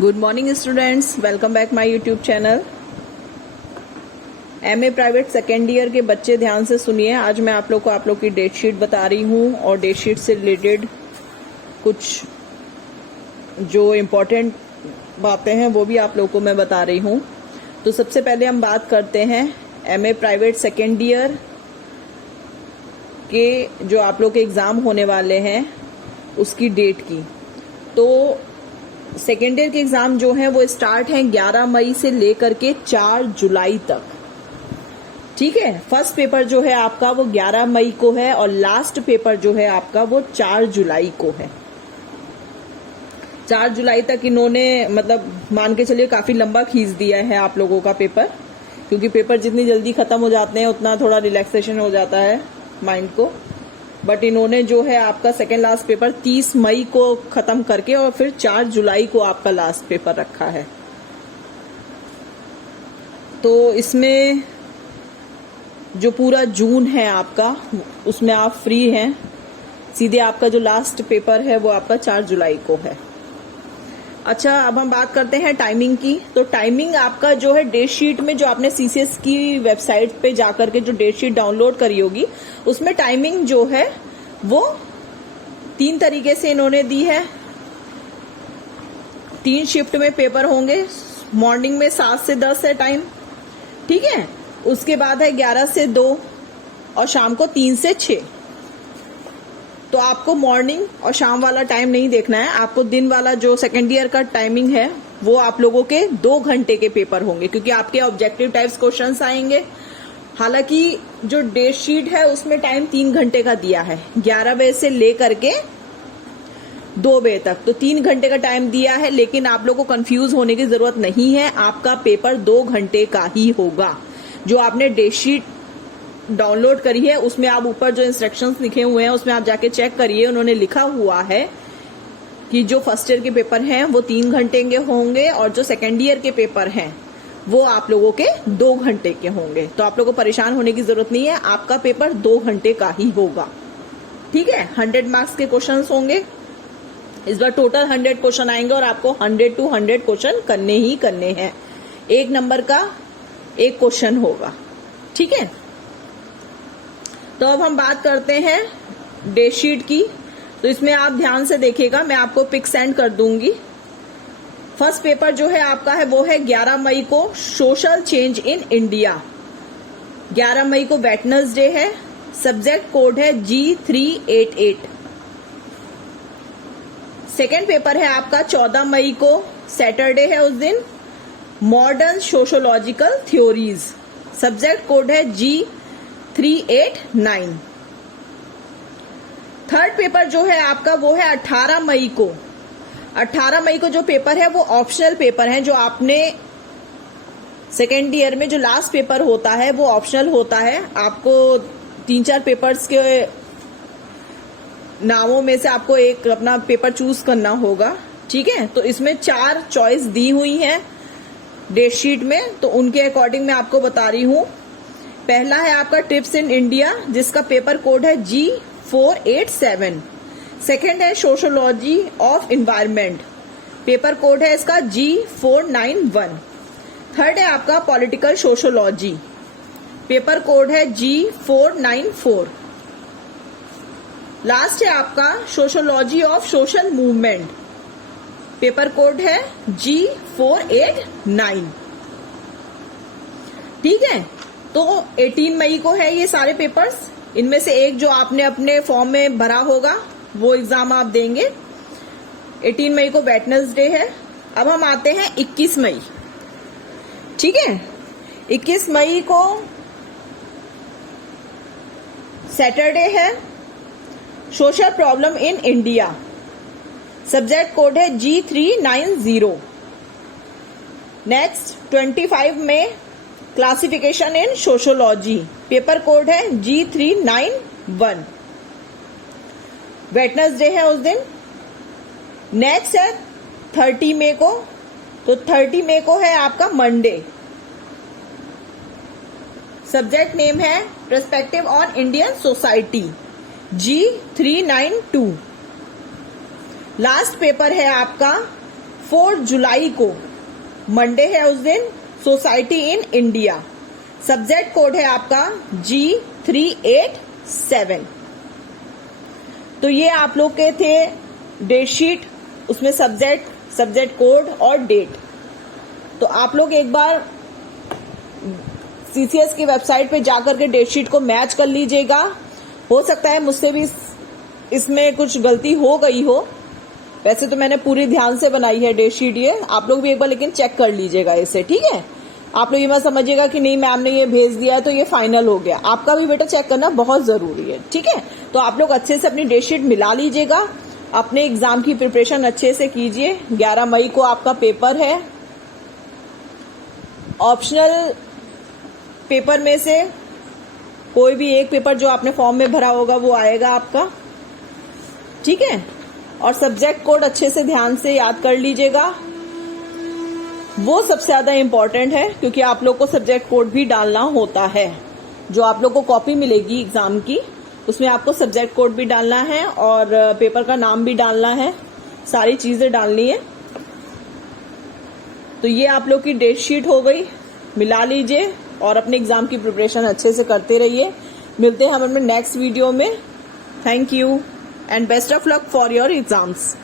Good morning students, welcome back my YouTube channel. MA private second year के बच्चे ध्यान से सुनिए। आज मैं आप लोग की डेट शीट बता रही हूँ और डेट शीट से रिलेटेड कुछ जो इम्पोर्टेंट बातें हैं वो भी आप लोगों को मैं बता रही हूँ। तो सबसे पहले हम बात करते हैं एमए प्राइवेट सेकेंड ईयर के जो आप लोग के एग्जाम होने वाले हैं उसकी डेट की। तो सेकेंड ईयर के एग्जाम जो है वो स्टार्ट हैं 11 मई से लेकर के 4 जुलाई तक। ठीक है, फर्स्ट पेपर जो है आपका वो 11 मई को है और लास्ट पेपर जो है आपका वो 4 जुलाई को है। 4 जुलाई तक इन्होंने मतलब मान के चलिए काफी लंबा खींच दिया है आप लोगों का पेपर, क्योंकि पेपर जितनी जल्दी खत्म हो जाते हैं उतना थोड़ा रिलैक्सेशन हो जाता है माइंड को। बट इन्होंने जो है आपका सेकेंड लास्ट पेपर 30 मई को खत्म करके और फिर 4 जुलाई को आपका लास्ट पेपर रखा है। तो इसमें जो पूरा जून है आपका उसमें आप फ्री हैं। सीधे आपका जो लास्ट पेपर है वो आपका 4 जुलाई को है। अच्छा, अब हम बात करते हैं टाइमिंग की। तो टाइमिंग आपका जो है डेट शीट में जो आपने सीसीएस की वेबसाइट पे जाकर के जो डेट शीट डाउनलोड करी होगी उसमें टाइमिंग जो है वो 3 तरीके से इन्होंने दी है। 3 शिफ्ट में पेपर होंगे। मॉर्निंग में 7 से 10 है टाइम, ठीक है। उसके बाद है 11 से 2 और शाम को 3 से 6। तो आपको मॉर्निंग और शाम वाला टाइम नहीं देखना है, आपको दिन वाला जो सेकेंड ईयर का टाइमिंग है वो आप लोगों के 2 घंटे के पेपर होंगे, क्योंकि आपके ऑब्जेक्टिव टाइप्स क्वेश्चंस आएंगे। हालांकि जो डेट शीट है उसमें टाइम 3 घंटे का दिया है, 11 बजे से लेकर के 2 बजे तक। तो 3 घंटे का टाइम दिया है, लेकिन आप लोगों को कंफ्यूज होने की जरूरत नहीं है। आपका पेपर 2 घंटे का ही होगा। जो आपने डेट शीट डाउनलोड करी है उसमें आप ऊपर जो इंस्ट्रक्शंस लिखे हुए हैं उसमें आप जाके चेक करिए। उन्होंने लिखा हुआ है कि जो फर्स्ट ईयर के पेपर हैं वो 3 घंटे के होंगे और जो सेकेंड ईयर के पेपर हैं वो आप लोगों के 2 घंटे के होंगे। तो आप लोगों को परेशान होने की जरूरत नहीं है, आपका पेपर 2 घंटे का ही होगा। ठीक है, 100 मार्क्स के क्वेश्चन होंगे। इस बार टोटल 100 क्वेश्चन आएंगे और आपको 100 to 100 क्वेश्चन करने ही करने हैं। 1 नंबर का 1 क्वेश्चन होगा, ठीक है। तो अब हम बात करते हैं डेट शीट की। तो इसमें आप ध्यान से देखिएगा, मैं आपको पिक सेंड कर दूंगी। फर्स्ट पेपर जो है आपका है वो है 11 मई को सोशल चेंज इन इंडिया। 11 मई को वेटनेसडे है। सब्जेक्ट कोड है G388। सेकेंड पेपर है आपका 14 मई को, सैटरडे है उस दिन, modern sociological theories. Subject code है G389। थर्ड पेपर जो है आपका वो है 18 मई को। 18 मई को जो पेपर है वो ऑप्शनल पेपर है। जो आपने सेकेंड ईयर में जो लास्ट पेपर होता है वो ऑप्शनल होता है। आपको 3-4 पेपर्स के नामों में से आपको एक अपना पेपर चूज करना होगा, ठीक है। तो इसमें 4 चॉइस दी हुई हैं डेट शीट में, तो उनके अकॉर्डिंग मैं आपको बता रही हूं। पहला है आपका टिप्स इन इंडिया, जिसका पेपर कोड है G487। सेकेंड है sociology of environment, paper code है इसका G491। थर्ड है आपका पॉलिटिकल सोशोलॉजी, पेपर कोड है G494। लास्ट है आपका sociology of social movement, paper code है G489। ठीक है, तो 18 मई को है ये सारे पेपर्स। इनमें से एक जो आपने अपने फॉर्म में भरा होगा वो एग्जाम आप देंगे। 18 मई को वेटनेसडे है। अब हम आते हैं 21 मई, ठीक है। 21 मई को सैटरडे है, social problem in India. Subject code है G390। नेक्स्ट 25 में क्लासिफिकेशन इन सोशोलॉजी, पेपर कोड है G391। वेटनेसडे है उस दिन। नेक्स्ट है 30 मई को। तो 30 मई को है आपका मंडे। सब्जेक्ट नेम है perspective on Indian society, G392। Last paper है आपका 4 जुलाई को मंडे है उस दिन, society in India. Subject code है आपका G387। तो ये आप लोग के थे डेट शीट, उसमें सब्जेक्ट कोड और डेट। तो आप लोग एक बार सीसीएस की वेबसाइट पे जाकर के डेट शीट को मैच कर लीजिएगा। हो सकता है मुझसे भी इसमें कुछ गलती हो गई हो, वैसे तो मैंने पूरी ध्यान से बनाई है डेट शीट। ये आप लोग भी एक बार लेकिन चेक कर लीजिएगा इसे, ठीक है। आप लोग ये मत समझिएगा कि नहीं मैम ने ये भेज दिया तो ये फाइनल हो गया, आपका भी बेटा चेक करना बहुत जरूरी है, ठीक है। तो आप लोग अच्छे से अपनी डेट शीट मिला लीजिएगा, अपने एग्जाम की प्रिपरेशन अच्छे से कीजिए। 11 मई को आपका पेपर है। ऑप्शनल पेपर में से कोई भी एक पेपर जो आपने फॉर्म में भरा होगा वो आएगा आपका, ठीक है। और सब्जेक्ट कोड अच्छे से ध्यान से याद कर लीजिएगा, वो सबसे ज्यादा इंपॉर्टेंट है, क्योंकि आप लोग को सब्जेक्ट कोड भी डालना होता है। जो आप लोग को कॉपी मिलेगी एग्जाम की, उसमें आपको सब्जेक्ट कोड भी डालना है और पेपर का नाम भी डालना है, सारी चीजें डालनी है। तो ये आप लोग की डेट शीट हो गई, मिला लीजिए और अपने एग्जाम की प्रिपरेशन अच्छे से करते रहिए। मिलते हैं हम अपने नेक्स्ट वीडियो में। Thank you and best of luck for your exams.